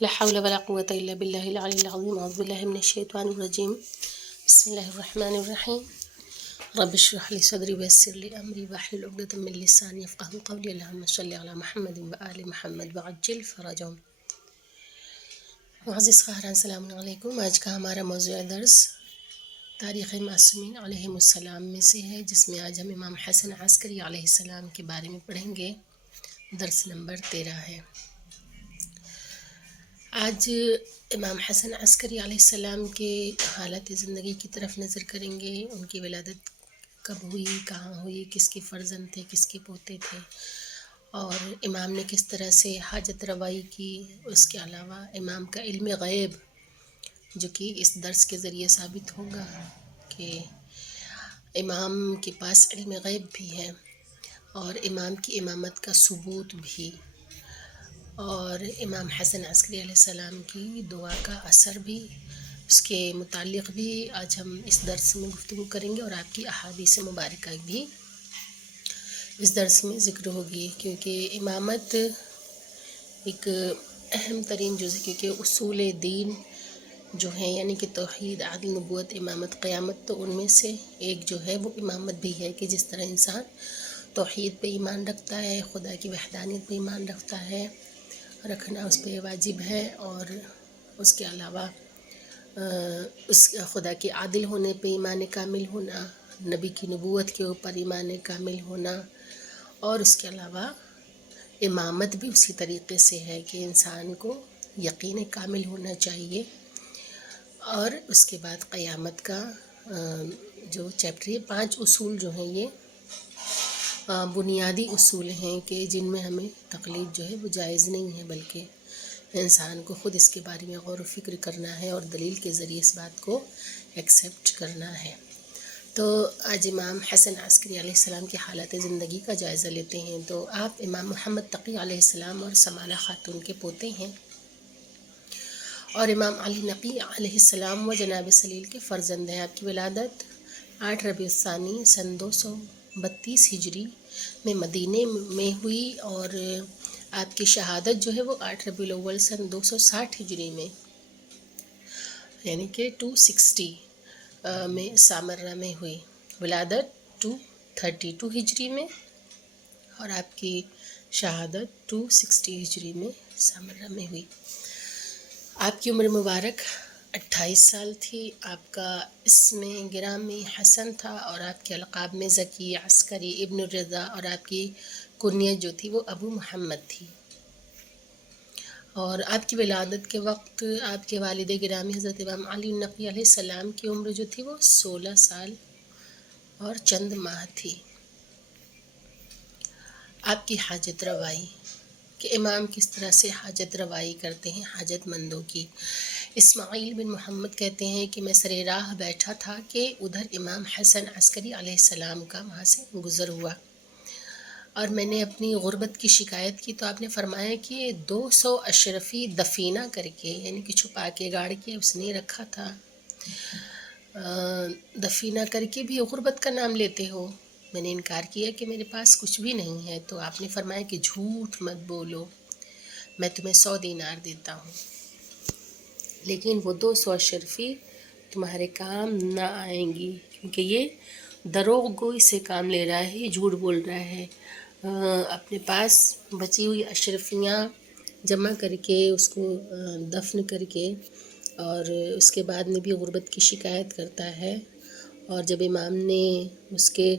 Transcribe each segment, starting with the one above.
لا حول ولا قوة إلا بالله العلي العظيم. أعوذ بالله من الشيطان الرجيم. بسم الله الرحمن الرحيم. رب اشرح لي صدري ويسر لي أمري واحلل عقدة من لساني يفقهوا قولي. اللهم صل على محمد وآل محمد وعجل فرجهم. معزز خواہران السلام علیکم. آج کا ہمارا موضوع درس تاریخ معصومین علیہم السلام میں سے ہے، جس میں آج ہم امام حسن عسکری علیہ السلام کے بارے میں پڑھیں گے. درس نمبر 13 ہے. آج امام حسن عسکری علیہ السلام کے حالت زندگی کی طرف نظر کریں گے. ان کی ولادت کب ہوئی، کہاں ہوئی، کس کے فرزند تھے، کس کے پوتے تھے، اور امام نے کس طرح سے حاجت روائی کی. اس کے علاوہ امام کا علم غیب، جو کہ اس درس کے ذریعے ثابت ہوگا کہ امام کے پاس علم غیب بھی ہے، اور امام کی امامت کا ثبوت بھی، اور امام حسن عسکری علیہ السلام کی دعا کا اثر بھی، اس کے متعلق بھی آج ہم اس درس میں گفتگو کریں گے، اور آپ کی احادیث مبارکہ بھی اس درس میں ذکر ہوگی. کیونکہ امامت ایک اہم ترین جز ہے، کیونکہ اصول دین جو ہیں، یعنی کہ توحید، عدل، نبوت، امامت، قیامت، تو ان میں سے ایک جو ہے وہ امامت بھی ہے. کہ جس طرح انسان توحید پہ ایمان رکھتا ہے، خدا کی وحدانیت پہ ایمان رکھتا ہے، رکھنا اس پہ واجب ہے، اور اس کے علاوہ اس خدا کے عادل ہونے پہ ایمان کامل ہونا، نبی کی نبوت کے اوپر ایمان کامل ہونا، اور اس کے علاوہ امامت بھی اسی طریقے سے ہے کہ انسان کو یقین کامل ہونا چاہیے. اور اس کے بعد قیامت کا جو چیپٹر، یہ 5 اصول جو ہیں، یہ بنیادی اصول ہیں کہ جن میں ہمیں تقلید جو ہے وہ جائز نہیں ہے، بلکہ انسان کو خود اس کے بارے میں غور و فکر کرنا ہے اور دلیل کے ذریعے اس بات کو ایکسیپٹ کرنا ہے. تو آج امام حسن عسکری علیہ السلام کی حالت زندگی کا جائزہ لیتے ہیں. تو آپ امام محمد تقی علیہ السلام اور سمالہ خاتون کے پوتے ہیں، اور امام علی نقی علیہ السلام و جناب سلیل کے فرزند ہیں. آپ کی ولادت 8 ربیع الثانی سن 232 ہجری میں مدینے میں ہوئی، اور آپ کی شہادت جو ہے وہ 8 ربیع الاول سن 260 ہجری میں، یعنی کہ 260 میں سامرہ میں ہوئی. ولادت 232 ہجری میں، اور آپ کی شہادت 260 ہجری میں سامرہ میں ہوئی. آپ کی عمر مبارک 28 سال تھی. آپ کا اسم گرامی حسن تھا، اور آپ کے القاب میں ذکی، عسکری، ابن الرضا، اور آپ کی کنیت جو تھی وہ ابو محمد تھی. اور آپ کی ولادت کے وقت آپ کے والد گرامی حضرت امام علی نقی علیہ السلام کی عمر جو تھی وہ 16 سال اور چند ماہ تھی. آپ کی حاجت روائی، کہ امام کس طرح سے حاجت روائی کرتے ہیں حاجت مندوں کی. اسماعیل بن محمد کہتے ہیں کہ میں سر راہ بیٹھا تھا کہ ادھر امام حسن عسکری علیہ السلام کا وہاں سے گزر ہوا، اور میں نے اپنی غربت کی شکایت کی، تو آپ نے فرمایا کہ 200 اشرفی دفینہ کر کے، یعنی کہ چھپا کے گاڑ کے اس نے رکھا تھا. دفینہ کر کے بھی غربت کا نام لیتے ہو. میں نے انکار کیا کہ میرے پاس کچھ بھی نہیں ہے. تو آپ نے فرمایا کہ جھوٹ مت بولو، میں تمہیں 100 دینار دیتا ہوں، لیکن وہ 200 اشرفی تمہارے کام نہ آئیں گی، کیونکہ یہ دروغ گوئی سے کام لے رہا ہے، یہ جھوٹ بول رہا ہے. اپنے پاس بچی ہوئی اشرفیاں جمع کر کے اس کو دفن کر کے، اور اس کے بعد میں بھی غربت کی شکایت کرتا ہے. اور جب امام نے اس کے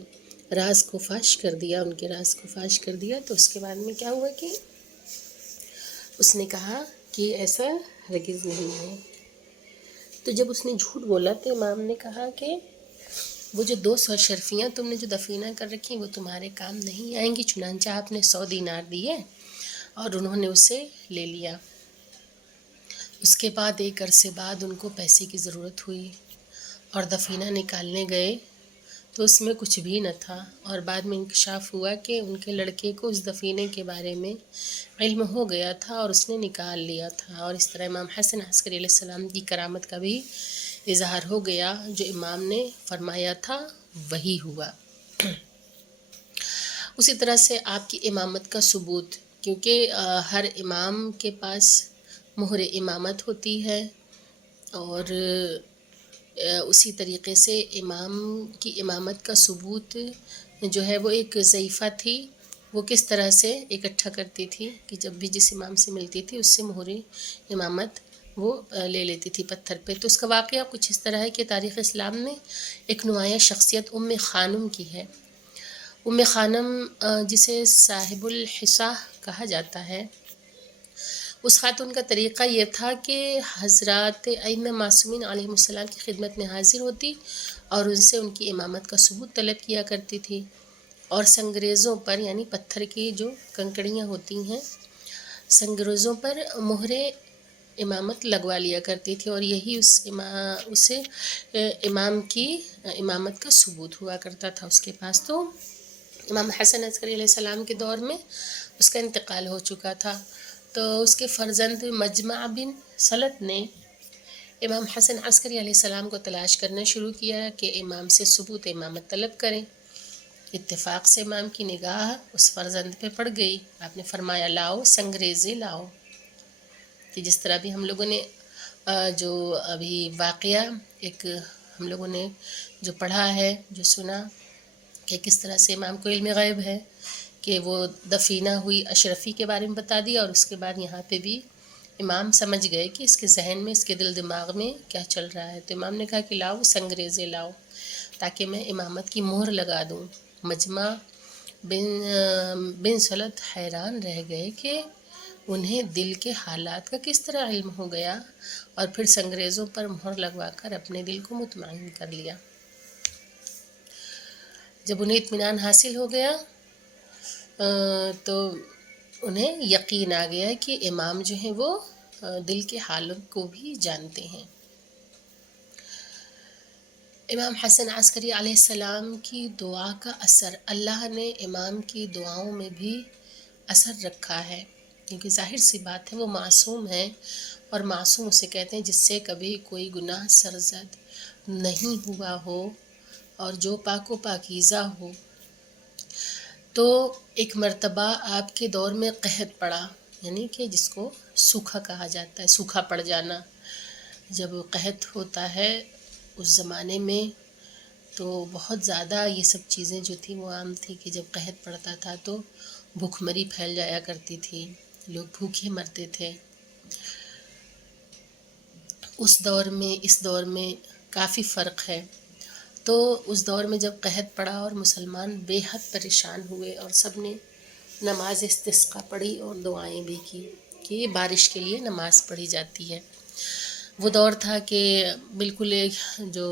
راز کو فاش کر دیا، ان کے راز کو فاش کر دیا، تو اس کے بعد میں کیا ہوا کہ اس نے کہا کہ ایسا ہرگز نہیں ہے. تو جب اس نے جھوٹ بولا تو امام نے کہا کہ وہ جو 200 اشرفیاں تم نے جو دفینہ کر رکھی وہ تمہارے کام نہیں آئیں گی. چنانچہ آپ نے 100 دینار دیے اور انہوں نے اسے لے لیا. اس کے بعد ایک عرصے بعد ان کو پیسے کی ضرورت ہوئی، اور دفینہ نکالنے گئے تو اس میں کچھ بھی نہ تھا. اور بعد میں انکشاف ہوا کہ ان کے لڑکے کو اس دفینے کے بارے میں علم ہو گیا تھا، اور اس نے نکال لیا تھا. اور اس طرح امام حسن عسکری علیہ السلام کی کرامت کا بھی اظہار ہو گیا. جو امام نے فرمایا تھا وہی ہوا. اسی طرح سے آپ کی امامت کا ثبوت، کیونکہ ہر امام کے پاس مہر امامت ہوتی ہے، اور اسی طریقے سے امام کی امامت کا ثبوت جو ہے وہ ایک ضعیفہ تھی، وہ کس طرح سے اکٹھا کرتی تھی کہ جب بھی جس امام سے ملتی تھی اس سے مہر امامت وہ لے لیتی تھی پتھر پہ۔ تو اس کا واقعہ کچھ اس طرح ہے کہ تاریخ اسلام میں ایک نمایاں شخصیت ام خانم کی ہے۔ ام خانم جسے صاحب الحصہ کہا جاتا ہے، اس خاتون کا طریقہ یہ تھا کہ حضرات ائمہ معصومین علیہم السلام کی خدمت میں حاضر ہوتی اور ان سے ان کی امامت کا ثبوت طلب کیا کرتی تھی، اور سنگریزوں پر، یعنی پتھر کی جو کنکڑیاں ہوتی ہیں، سنگریزوں پر مہر امامت لگوا لیا کرتی تھی، اور یہی اسے امام کی امامت کا ثبوت ہوا کرتا تھا اس کے پاس۔ تو امام حسن عسکری علیہ السلام کے دور میں اس کا انتقال ہو چکا تھا، تو اس کے فرزند مجمع بن سلط نے امام حسن عسکری علیہ السلام کو تلاش کرنا شروع کیا کہ امام سے ثبوت امامت طلب کریں۔ اتفاق سے امام کی نگاہ اس فرزند پہ پڑ گئی۔ آپ نے فرمایا لاؤ سنگریزے لاؤ، کہ جس طرح بھی ہم لوگوں نے جو ابھی واقعہ ایک ہم لوگوں نے جو پڑھا ہے، جو سنا کہ کس طرح سے امام کو علم غیب ہے، کہ وہ دفینہ ہوئی اشرفی کے بارے میں بتا دیا، اور اس کے بعد یہاں پہ بھی امام سمجھ گئے کہ اس کے ذہن میں، اس کے دل دماغ میں کیا چل رہا ہے۔ تو امام نے کہا کہ لاؤ سنگریزے لاؤ تاکہ میں امامت کی مہر لگا دوں۔ مجمع بن سلط حیران رہ گئے کہ انہیں دل کے حالات کا کس طرح علم ہو گیا، اور پھر سنگریزوں پر مہر لگوا کر اپنے دل کو مطمئن کر لیا۔ جب انہیں اطمینان حاصل ہو گیا تو انہیں یقین آ گیا کہ امام جو ہیں وہ دل کے حالوں کو بھی جانتے ہیں۔ امام حسن عسکری علیہ السلام کی دعا کا اثر، اللہ نے امام کی دعاؤں میں بھی اثر رکھا ہے، کیونکہ ظاہر سی بات ہے وہ معصوم ہیں، اور معصوم اسے کہتے ہیں جس سے کبھی کوئی گناہ سرزد نہیں ہوا ہو اور جو پاک و پاکیزہ ہو۔ تو ایک مرتبہ آپ کے دور میں قحط پڑا، یعنی کہ جس کو سوکھا کہا جاتا ہے، سوکھا پڑ جانا۔ جب قحط ہوتا ہے اس زمانے میں تو بہت زیادہ یہ سب چیزیں جو تھیں وہ عام تھی، کہ جب قحط پڑتا تھا تو بھوک مری پھیل جایا کرتی تھی، لوگ بھوکے مرتے تھے۔ اس دور میں اس دور میں کافی فرق ہے۔ تو اس دور میں جب قحط پڑا اور مسلمان بے حد پریشان ہوئے، اور سب نے نماز استسقاء پڑھی اور دعائیں بھی کی کہ بارش کے لیے نماز پڑھی جاتی ہے۔ وہ دور تھا کہ بالکل ایک جو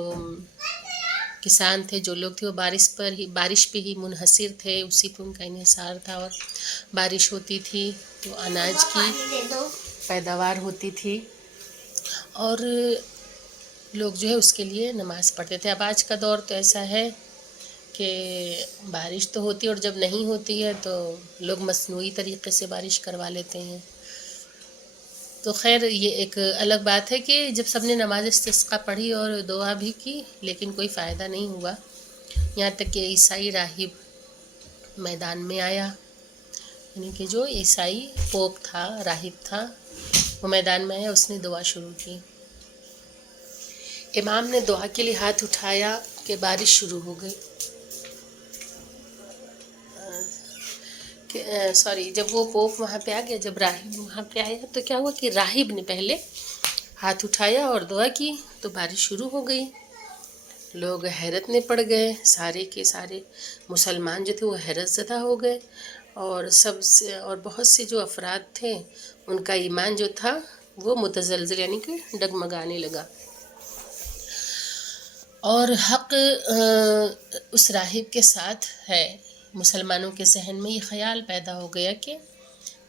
کسان تھے، جو لوگ تھے، وہ بارش پہ ہی منحصر تھے، اسی پہ ان کا انحصار تھا، اور بارش ہوتی تھی تو اناج کی پیداوار ہوتی تھی، اور لوگ جو ہے اس کے لیے نماز پڑھتے تھے۔ اب آج کا دور تو ایسا ہے کہ بارش تو ہوتی ہے، اور جب نہیں ہوتی ہے تو لوگ مصنوعی طریقے سے بارش کروا لیتے ہیں۔ تو خیر یہ ایک الگ بات ہے کہ جب سب نے نماز استسقاء پڑھی اور دعا بھی کی لیکن کوئی فائدہ نہیں ہوا، یہاں تک کہ عیسائی راہب میدان میں آیا، یعنی کہ جو عیسائی پوپ تھا، راہب تھا، وہ میدان میں آیا، اس نے دعا شروع کی۔ امام نے دعا کے لیے ہاتھ اٹھایا کہ بارش شروع ہو گئی۔ جب وہ پوپ وہاں پہ آ گیا، جب راہب وہاں پہ آیا تو کیا ہوا کہ راہب نے پہلے ہاتھ اٹھایا اور دعا کی تو بارش شروع ہو گئی۔ لوگ حیرت میں پڑ گئے، سارے کے سارے مسلمان جو تھے وہ حیرت زدہ ہو گئے، اور بہت سے جو افراد تھے ان کا ایمان جو تھا وہ متزلزل، یعنی کہ ڈگمگانے لگا، اور حق اس راہب کے ساتھ ہے۔ مسلمانوں کے ذہن میں یہ خیال پیدا ہو گیا کہ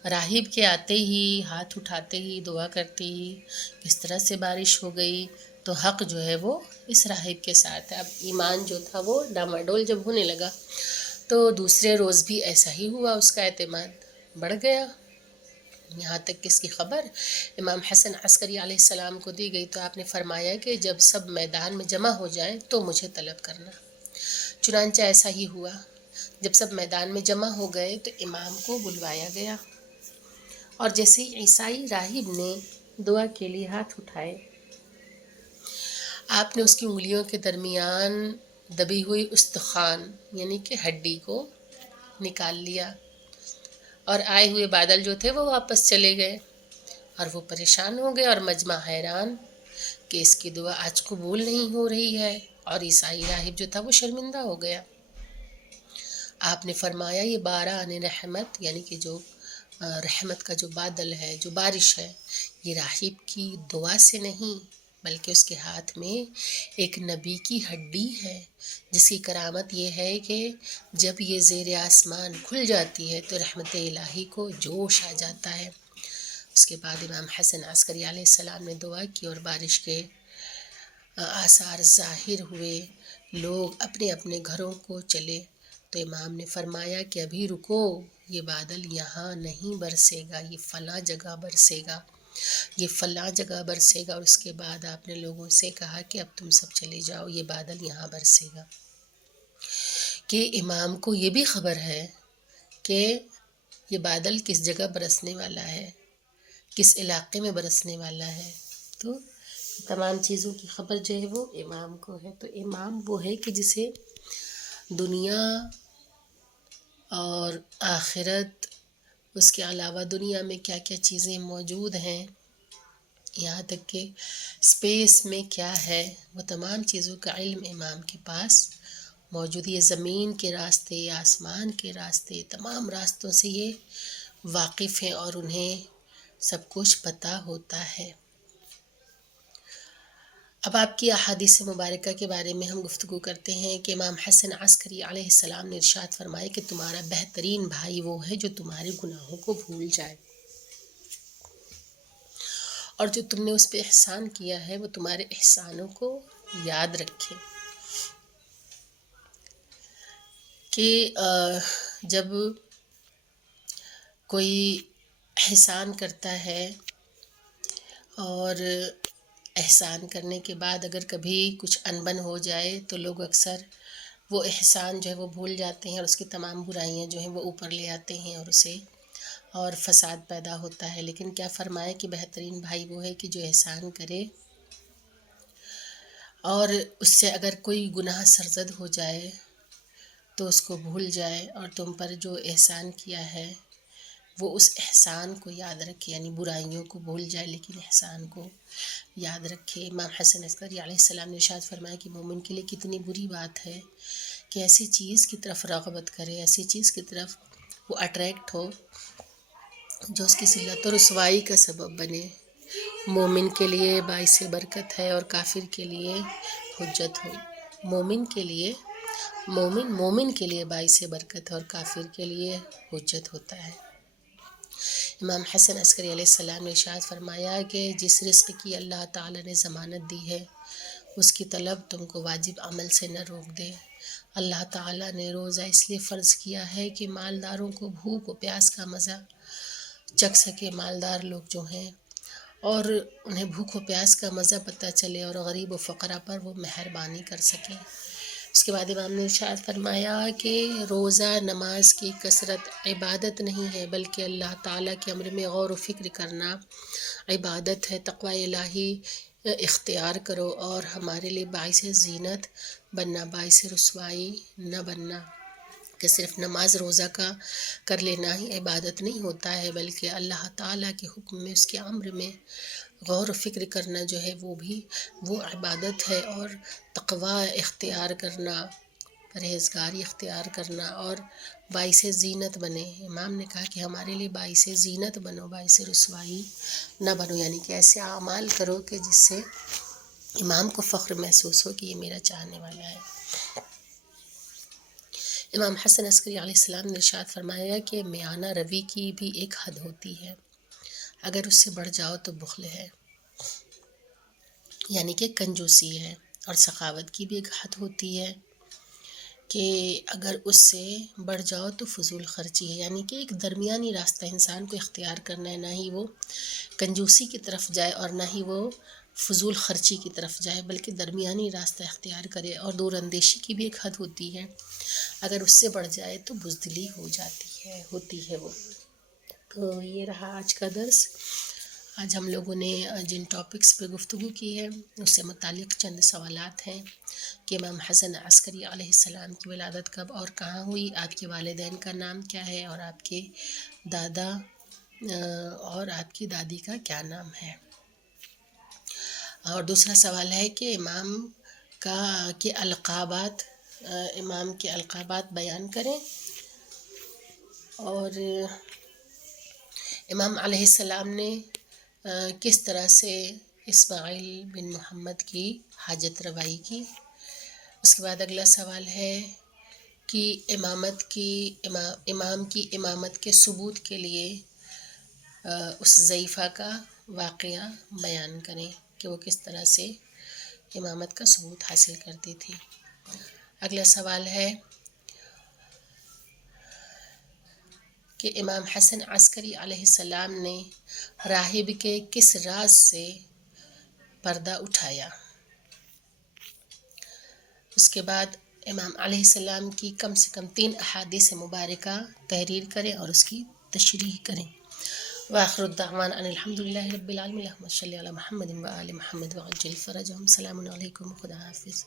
راہب کے آتے ہی، ہاتھ اٹھاتے ہی، دعا کرتے ہی کس طرح سے بارش ہو گئی، تو حق جو ہے وہ اس راہب کے ساتھ ہے۔ اب ایمان جو تھا وہ ڈاماڈول جب ہونے لگا تو دوسرے روز بھی ایسا ہی ہوا، اس کا اعتماد بڑھ گیا، یہاں تک کہ اس کی خبر امام حسن عسکری علیہ السلام کو دی گئی تو آپ نے فرمایا کہ جب سب میدان میں جمع ہو جائیں تو مجھے طلب کرنا۔ چنانچہ ایسا ہی ہوا، جب سب میدان میں جمع ہو گئے تو امام کو بلوایا گیا، اور جیسے ہی عیسائی راہب نے دعا کے لیے ہاتھ اٹھائے۔ آپ نے اس کی انگلیوں کے درمیان دبی ہوئی استخوان یعنی کہ ہڈی کو نکال لیا، اور آئے ہوئے بادل جو تھے وہ واپس چلے گئے، اور وہ پریشان ہو گئے اور مجمع حیران کہ اس کی دعا آج قبول نہیں ہو رہی ہے، اور عیسائی راہب جو تھا وہ شرمندہ ہو گیا۔ آپ نے فرمایا یہ باران رحمت یعنی کہ جو رحمت کا جو بادل ہے، جو بارش ہے، یہ راہب کی دعا سے نہیں بلکہ اس کے ہاتھ میں ایک نبی کی ہڈی ہے، جس کی کرامت یہ ہے کہ جب یہ زیر آسمان کھل جاتی ہے تو رحمت الہی کو جوش آ جاتا ہے۔ اس کے بعد امام حسن عسکری علیہ السلام نے دعا کی اور بارش کے آثار ظاہر ہوئے، لوگ اپنے اپنے گھروں کو چلے، تو امام نے فرمایا کہ ابھی رکو، یہ بادل یہاں نہیں برسے گا، یہ فلاں جگہ برسے گا، یہ فلاں جگہ برسے گا۔ اور اس کے بعد آپ نے لوگوں سے کہا کہ اب تم سب چلے جاؤ، یہ بادل یہاں برسے گا۔ کہ امام کو یہ بھی خبر ہے کہ یہ بادل کس جگہ برسنے والا ہے، کس علاقے میں برسنے والا ہے، تو تمام چیزوں کی خبر جو ہے وہ امام کو ہے۔ تو امام وہ ہے کہ جسے دنیا اور آخرت، اس کے علاوہ دنیا میں کیا کیا چیزیں موجود ہیں، یہاں تک کہ اسپیس میں کیا ہے، وہ تمام چیزوں کا علم امام کے پاس موجود ہے۔ یہ زمین کے راستے، آسمان کے راستے، تمام راستوں سے یہ واقف ہیں اور انہیں سب کچھ پتہ ہوتا ہے۔ اب آپ کی احادیث مبارکہ کے بارے میں ہم گفتگو کرتے ہیں کہ امام حسن عسکری علیہ السلام نے ارشاد فرمایا کہ تمہارا بہترین بھائی وہ ہے جو تمہارے گناہوں کو بھول جائے، اور جو تم نے اس پہ احسان کیا ہے وہ تمہارے احسانوں کو یاد رکھے۔ کہ جب کوئی احسان کرتا ہے اور احسان کرنے کے بعد اگر کبھی کچھ انبن ہو جائے تو لوگ اکثر وہ احسان جو ہے وہ بھول جاتے ہیں، اور اس کی تمام برائیاں جو ہیں وہ اوپر لے آتے ہیں اور اسے اور فساد پیدا ہوتا ہے۔ لیکن کیا فرمایا کہ بہترین بھائی وہ ہے کہ جو احسان کرے اور اس سے اگر کوئی گناہ سرزد ہو جائے تو اس کو بھول جائے، اور تم پر جو احسان کیا ہے وہ اس احسان کو یاد رکھے، یعنی برائیوں کو بھول جائے لیکن احسان کو یاد رکھے۔ امام حسن عسکری علیہ السلام نے ارشاد فرمایا کہ مومن کے لیے کتنی بری بات ہے کہ ایسی چیز کی طرف رغبت کرے، ایسی چیز کی طرف وہ اٹریکٹ ہو جو اس کی ذلت و رسوائی کا سبب بنے۔ مومن کے لیے باعث برکت ہے اور کافر کے لیے حجت ہو۔ مومن کے لیے باعث برکت ہے اور کافر کے لیے حجت ہوتا ہے۔ امام حسن عسکری علیہ السلام نے ارشاد فرمایا کہ جس رزق کی اللہ تعالیٰ نے ضمانت دی ہے اس کی طلب تم کو واجب عمل سے نہ روک دے۔ اللہ تعالیٰ نے روزہ اس لیے فرض کیا ہے کہ مالداروں کو بھوک و پیاس کا مزہ چکھ سکے، مالدار لوگ جو ہیں اور انہیں بھوک و پیاس کا مزہ پتہ چلے، اور غریب و فقراء پر وہ مہربانی کر سکیں۔ اس کے بعد امام نے ارشاد فرمایا کہ روزہ نماز کی کثرت عبادت نہیں ہے بلکہ اللہ تعالیٰ کے امر میں غور و فکر کرنا عبادت ہے۔ تقوی الہی اختیار کرو اور ہمارے لیے باعث زینت بننا، باعث رسوائی نہ بننا۔ کہ صرف نماز روزہ کا کر لینا ہی عبادت نہیں ہوتا ہے بلکہ اللہ تعالیٰ کے حکم میں، اس کے امر میں غور و فکر کرنا جو ہے وہ عبادت ہے، اور تقوی اختیار کرنا، پرہیزگاری اختیار کرنا اور باعث زینت بنے۔ امام نے کہا کہ ہمارے لیے باعث زینت بنو، باعث رسوائی نہ بنو، یعنی کہ ایسے اعمال کرو کہ جس سے امام کو فخر محسوس ہو کہ یہ میرا چاہنے والا ہے۔ امام حسن عسکری علیہ السلام نے ارشاد فرمایا کہ میانہ روی کی بھی ایک حد ہوتی ہے، اگر اس سے بڑھ جاؤ تو بخل ہے، یعنی کہ کنجوسی ہے، اور سخاوت کی بھی ایک حد ہوتی ہے کہ اگر اس سے بڑھ جاؤ تو فضول خرچی ہے، یعنی کہ ایک درمیانی راستہ انسان کو اختیار کرنا ہے، نہ ہی وہ کنجوسی کی طرف جائے اور نہ ہی وہ فضول خرچی کی طرف جائے، بلکہ درمیانی راستہ اختیار کرے۔ اور دور اندیشی کی بھی ایک حد ہوتی ہے، اگر اس سے بڑھ جائے تو بزدلی ہوتی ہے وہ۔ تو یہ رہا آج کا درس۔ آج ہم لوگوں نے جن ٹاپکس پہ گفتگو کی ہے اس سے متعلق چند سوالات ہیں کہ امام حسن عسکری علیہ السلام کی ولادت کب اور کہاں ہوئی، آپ کے والدین کا نام کیا ہے، اور آپ کے دادا اور آپ کی دادی کا کیا نام ہے۔ اور دوسرا سوال ہے کہ امام کے القابات بیان کریں، اور امام علیہ السلام نے کس طرح سے اسماعیل بن محمد کی حاجت روائی کی۔ اس کے بعد اگلا سوال ہے کہ امام کی امامت کے ثبوت کے لیے اس ضعیفہ کا واقعہ بیان کریں کہ وہ کس طرح سے امامت کا ثبوت حاصل کرتی تھی۔ اگلا سوال ہے کہ امام حسن عسکری علیہ السلام نے راہب کے کس راز سے پردہ اٹھایا۔ اس کے بعد امام علیہ السلام کی کم سے کم 3 احادیث مبارکہ تحریر کریں اور اس کی تشریح کریں۔ وآخر الدعوان ان الحمدللہ رب العالمین، اللہم صلی علی محمد و آل محمد وعجل فرجہم۔ السلام علیکم، خدا حافظ۔